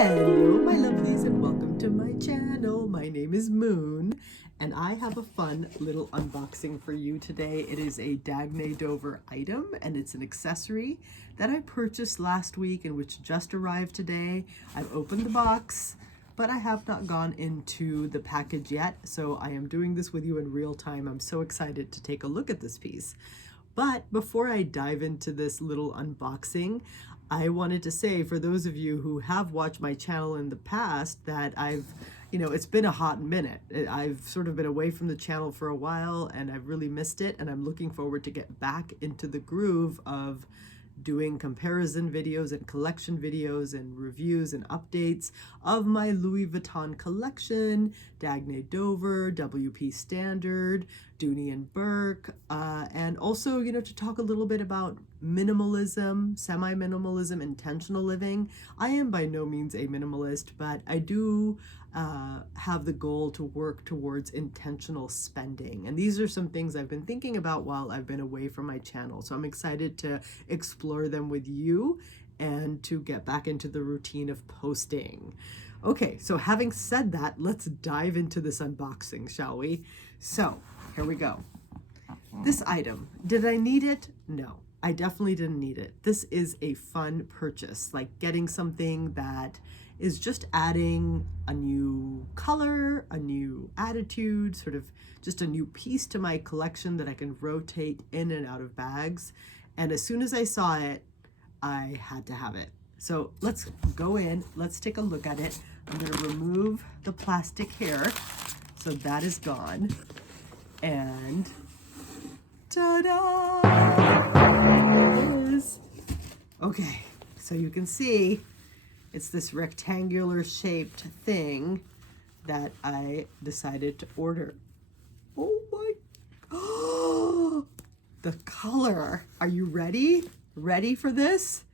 Hello, my lovelies, and welcome to my channel. My name is Moon, and I have a fun little unboxing for you today. It is a Dagne Dover item, and it's an accessory that I purchased last week and which just arrived today. I've opened the box, but I have not gone into the package yet, so I am doing this with you in real time. I'm so excited to take a look at this piece. But before I dive into this little unboxing, I wanted to say, for those of you who have watched my channel in the past, that it's been a hot minute. I've sort of been away from the channel for a while and I've really missed it, and I'm looking forward to get back into the groove of doing comparison videos and collection videos and reviews and updates of my Louis Vuitton collection, Dagne Dover, WP Standard, Dooney and Burke, and also, to talk a little bit about minimalism, semi-minimalism, intentional living. I am by no means a minimalist, but I do have the goal to work towards intentional spending. And these are some things I've been thinking about while I've been away from my channel. So I'm excited to explore them with you and to get back into the routine of posting. Okay, so having said that, let's dive into this unboxing, shall we? So here we go. This item, did I need it? No, I definitely didn't need it. This is a fun purchase, like getting something that is just adding a new color, a new attitude, sort of just a new piece to my collection that I can rotate in and out of bags. And as soon as I saw it, I had to have it. So let's go in, let's take a look at it. I'm gonna remove the plastic here. So that is gone. And ta-da! There it is. Okay, so you can see it's this rectangular shaped thing that I decided to order. Oh my, oh, the color. Are you ready? Ready for this?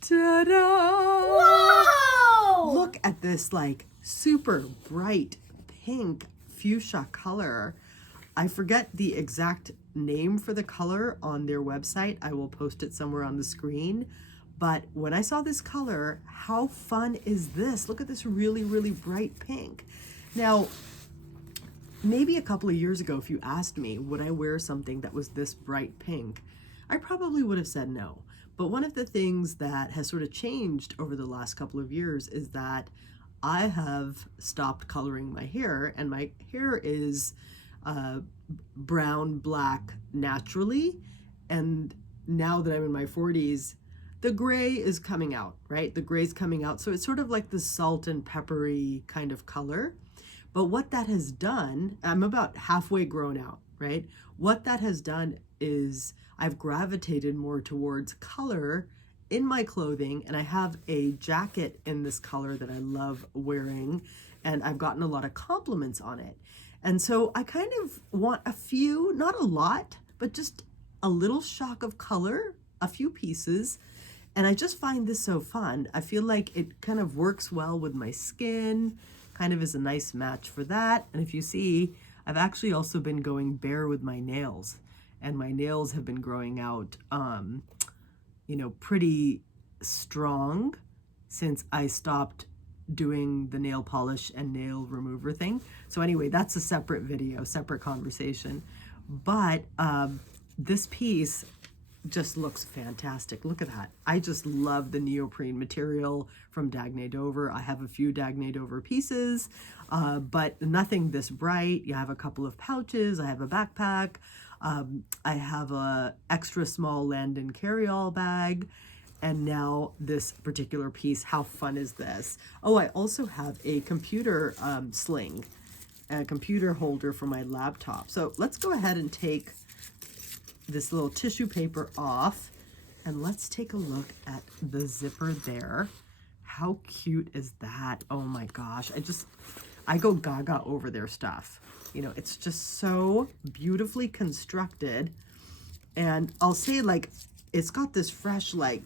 Ta-da! Whoa! Look at this like super bright pink fuchsia color. I forget the exact name for the color on their website. I will post it somewhere on the screen. But when I saw this color, how fun is this? Look at this really, really bright pink. Now, maybe a couple of years ago, if you asked me, would I wear something that was this bright pink? I probably would have said no. But one of the things that has sort of changed over the last couple of years is that I have stopped coloring my hair, and my hair is brown, black naturally. And now that I'm in my 40s, the gray is coming out, right? The gray's coming out. So it's sort of like the salt and peppery kind of color. But what that has done, I'm about halfway grown out, right? What that has done is I've gravitated more towards color in my clothing, and I have a jacket in this color that I love wearing, and I've gotten a lot of compliments on it. And so I kind of want a few, not a lot, but just a little shock of color, a few pieces. And I just find this so fun. I feel like it kind of works well with my skin, kind of is a nice match for that. And if you see, I've actually also been going bare with my nails, and my nails have been growing out, pretty strong since I stopped doing the nail polish and nail remover thing. So anyway, that's a separate video, separate conversation. But this piece just looks fantastic. Look at that. I just love the neoprene material from Dagne Dover. I have a few Dagne Dover pieces, but nothing this bright. You have a couple of pouches. I have a backpack. I have a extra small Landon carry-all bag. And now this particular piece. How fun is this? Oh, I also have a computer sling, a computer holder for my laptop. So let's go ahead and take this little tissue paper off, and let's take a look at the zipper there. How cute is that? Oh my gosh, I go gaga over their stuff. It's just so beautifully constructed. And I'll say, like, it's got this fresh, like,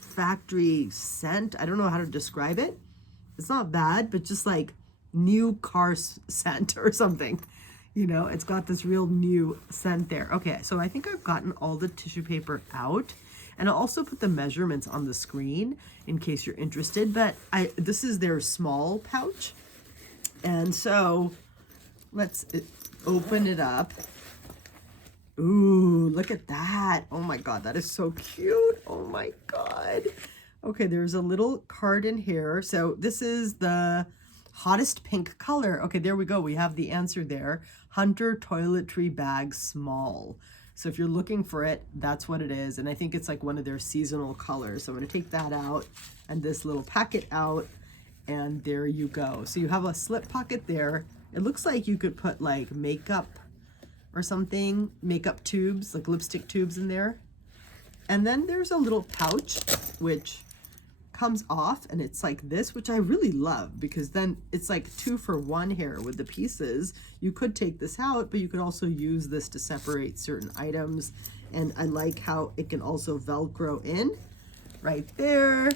factory scent. I don't know how to describe it. It's not bad, but just like new car scent or something. It's got this real new scent there. Okay, so I think I've gotten all the tissue paper out. And I'll also put the measurements on the screen in case you're interested, but this is their small pouch. And so let's open it up. Ooh, look at that. Oh my God, that is so cute. Oh my God. Okay, there's a little card in here. So this is the hottest pink color. Okay, there we go. We have the answer there. Hunter Toiletry Bag Small. So if you're looking for it, that's what it is. And I think it's like one of their seasonal colors. So I'm going to take that out and this little packet out. And there you go. So you have a slip pocket there. It looks like you could put like makeup or something, makeup tubes, like lipstick tubes in there. And then there's a little pouch which comes off, and it's like this, which I really love because then it's like 2 for 1 here with the pieces. You could take this out, but you could also use this to separate certain items. And I like how it can also Velcro in right there.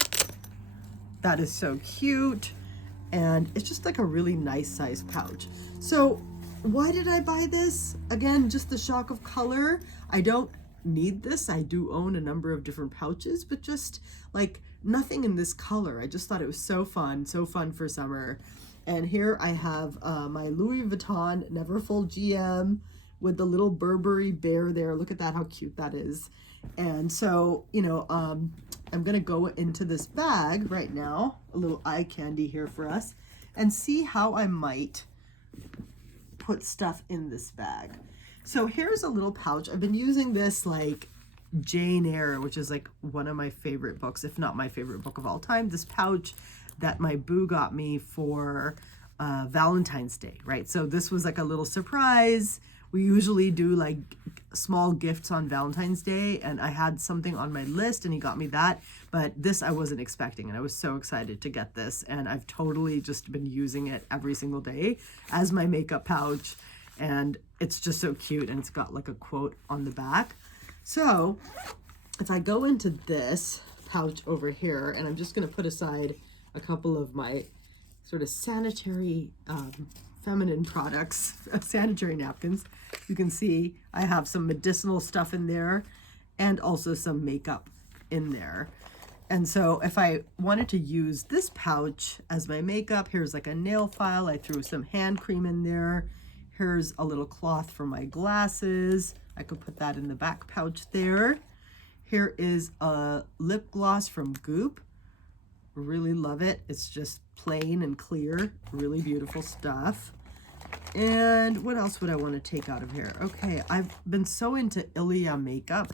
That is so cute. And it's just like a really nice size pouch. So why did I buy this? Again, just the shock of color. I don't need this. I do own a number of different pouches, but just like nothing in this color. I just thought it was so fun for summer. And here I have my Louis Vuitton Neverfull GM with the little Burberry bear there. Look at that, how cute that is. And so, you know, I'm gonna go into this bag right now, a little eye candy here for us, and see how I might put stuff in this bag. So here's a little pouch. I've been using this like Jane Eyre, which is like one of my favorite books, if not my favorite book of all time. This pouch that my boo got me for Valentine's Day, right? So this was like a little surprise. We usually do like small gifts on Valentine's Day, and I had something on my list and he got me that, but this I wasn't expecting, and I was so excited to get this, and I've totally just been using it every single day as my makeup pouch, and it's just so cute, and it's got like a quote on the back. So if I go into this pouch over here, and I'm just going to put aside a couple of my sort of sanitary feminine products, sanitary napkins. You can see I have some medicinal stuff in there and also some makeup in there. And so if I wanted to use this pouch as my makeup, here's like a nail file. I threw some hand cream in there. Here's a little cloth for my glasses. I could put that in the back pouch there. Here is a lip gloss from Goop. Really love it. It's just plain and clear, really beautiful stuff. And what else would I want to take out of here? Okay, I've been so into Ilia makeup,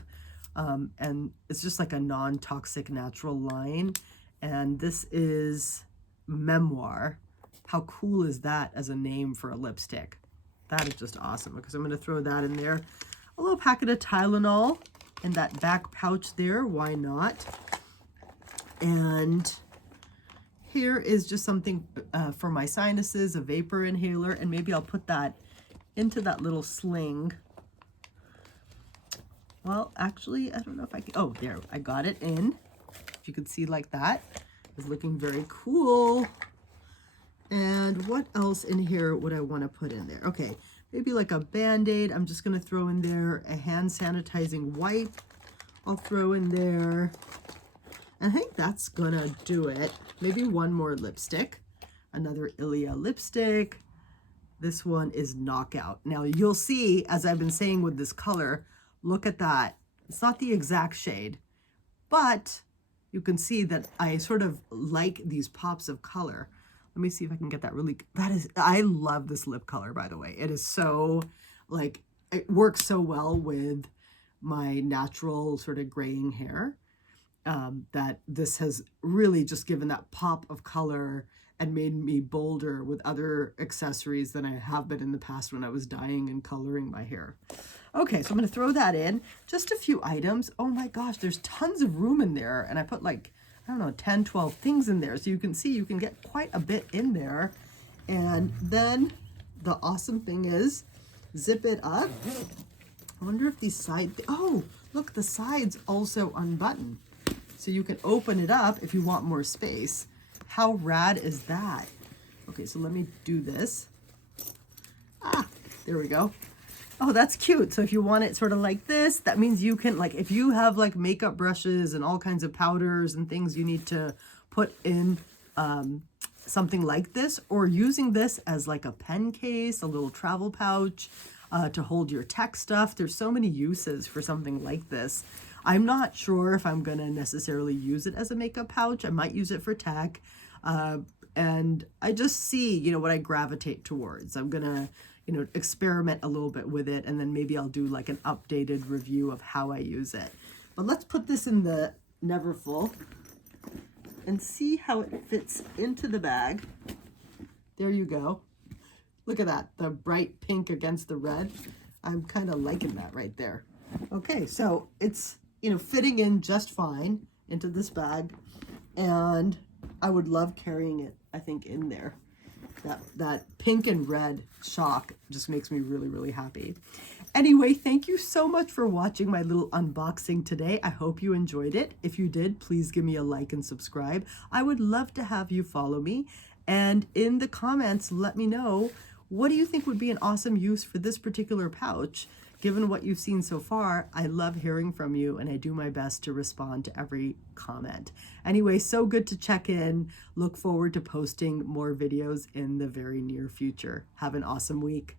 and it's just like a non-toxic natural line. And this is Memoir. How cool is that as a name for a lipstick? That is just awesome, because I'm going to throw that in there. A little packet of Tylenol in that back pouch there. Why not? And here is just something for my sinuses, a vapor inhaler, and maybe I'll put that into that little sling. Well, actually, I don't know if I can. Oh, there, I got it in. If you could see like that, it's looking very cool. And what else in here would I want to put in there? Okay, maybe like a Band-Aid. I'm just going to throw in there a hand sanitizing wipe. I'll throw in there. I think that's gonna do it. Maybe one more lipstick, another Ilia lipstick. This one is Knockout. Now you'll see, as I've been saying with this color, look at that. It's not the exact shade, but you can see that I sort of like these pops of color. Let me see if I can get that really, I love this lip color, by the way. It is so, like, it works so well with my natural sort of graying hair. That this has really just given that pop of color and made me bolder with other accessories than I have been in the past when I was dyeing and coloring my hair. Okay, so I'm going to throw that in. Just a few items. Oh my gosh, there's tons of room in there. And I put like, I don't know, 10, 12 things in there. So you can see you can get quite a bit in there. And then the awesome thing is, zip it up. I wonder if these oh, look, the sides also unbutton. So you can open it up if you want more space. How rad is that? Okay, so let me do this. Ah, there we go. Oh, that's cute. So if you want it sort of like this, that means you can, like, if you have like makeup brushes and all kinds of powders and things you need to put in something like this, or using this as like a pen case, a little travel pouch to hold your tech stuff. There's so many uses for something like this. I'm not sure if I'm going to necessarily use it as a makeup pouch. I might use it for tech. And I just see, you know, what I gravitate towards. I'm going to, you know, experiment a little bit with it, and then maybe I'll do like an updated review of how I use it. But let's put this in the Neverfull and see how it fits into the bag. There you go. Look at that, the bright pink against the red. I'm kind of liking that right there. Okay, so it's, you know, fitting in just fine into this bag, and I would love carrying it, I think, in there. That pink and red shock just makes me really, really happy. Anyway, thank you so much for watching my little unboxing today. I hope you enjoyed it. If you did, please give me a like and subscribe. I would love to have you follow me. And in the comments, let me know, what do you think would be an awesome use for this particular pouch? Given what you've seen so far, I love hearing from you, and I do my best to respond to every comment. Anyway, so good to check in. Look forward to posting more videos in the very near future. Have an awesome week.